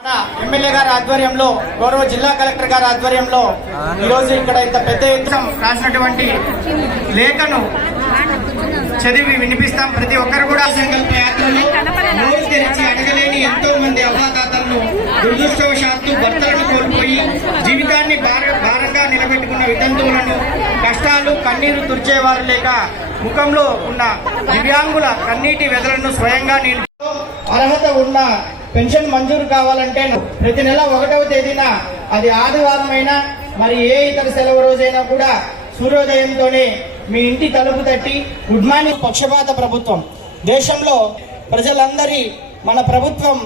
MLA గారి ఆధ్వర్యంలో గౌరవ జిల్లా కలెక్టర్ గారి ఆధ్వర్యంలో ఈరోజు ఇక్కడ ఇంత పెద్ద ఎత్తున రాసినటువంటి లేఖను చదివి వినిపిస్తాం. ప్రతి ఒక్కరు కూడా సంకల్ప యాత్రలో నోరు తెరిచి అడగలేని ఎంతో మంది అవ్వాతాతలను దురదృష్టవశాత్తు భర్తలను కోల్పోయి జీవితాన్ని భార భారంగా నిలబెట్టుకున్న వితంతువులను కష్టాలు కన్నీరు తుడిచేవారు లేక ముఖంలో ఉన్న దివ్యాంగుల కన్నీటి వెదలను స్వయంగా నేను అర్హత ఉన్న పెన్షన్ మంజూరు కావాలంటే ప్రతి నెల ఒకటవ తేదీన అది ఆదివారం అయినా మరి ఏ ఇతర సెలవు రోజైనా కూడా సూర్యోదయంతోనే మీ ఇంటి తలుపు తట్టి గుడ్ మార్నింగ్ పక్షపాత ప్రభుత్వం. దేశంలో ప్రజలందరి మన ప్రభుత్వం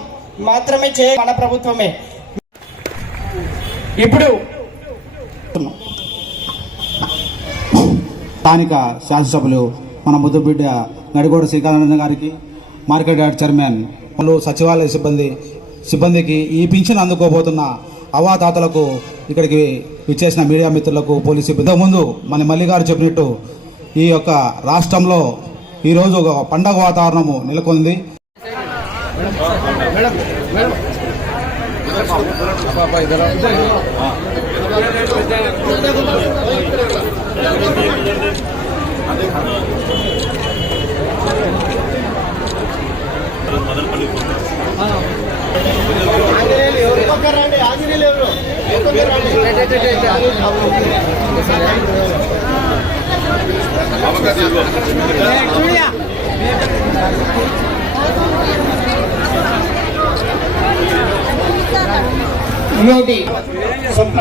మాత్రమే చే మన ప్రభుత్వమే. ఇప్పుడు స్థానిక శాసనసభ్యులు మన ముద్దుబిడ్డ నడిగోడ శ్రీకానంద గారికి మార్కెట్ యార్డ్ చైర్మన్ వాళ్ళు సచివాలయ సిబ్బంది సిబ్బందికి ఈ పింఛన్ అందుకోబోతున్న అవాతాతలకు ఇక్కడికి విచ్చేసిన మీడియా మిత్రులకు పోలీసు సిబ్బంది. ముందు మన మల్లి గారు చెప్పినట్టు ఈ యొక్క రాష్ట్రంలో ఈరోజు ఒక పండగ వాతావరణము నెలకొంది. ఇంకోటి స్వప్న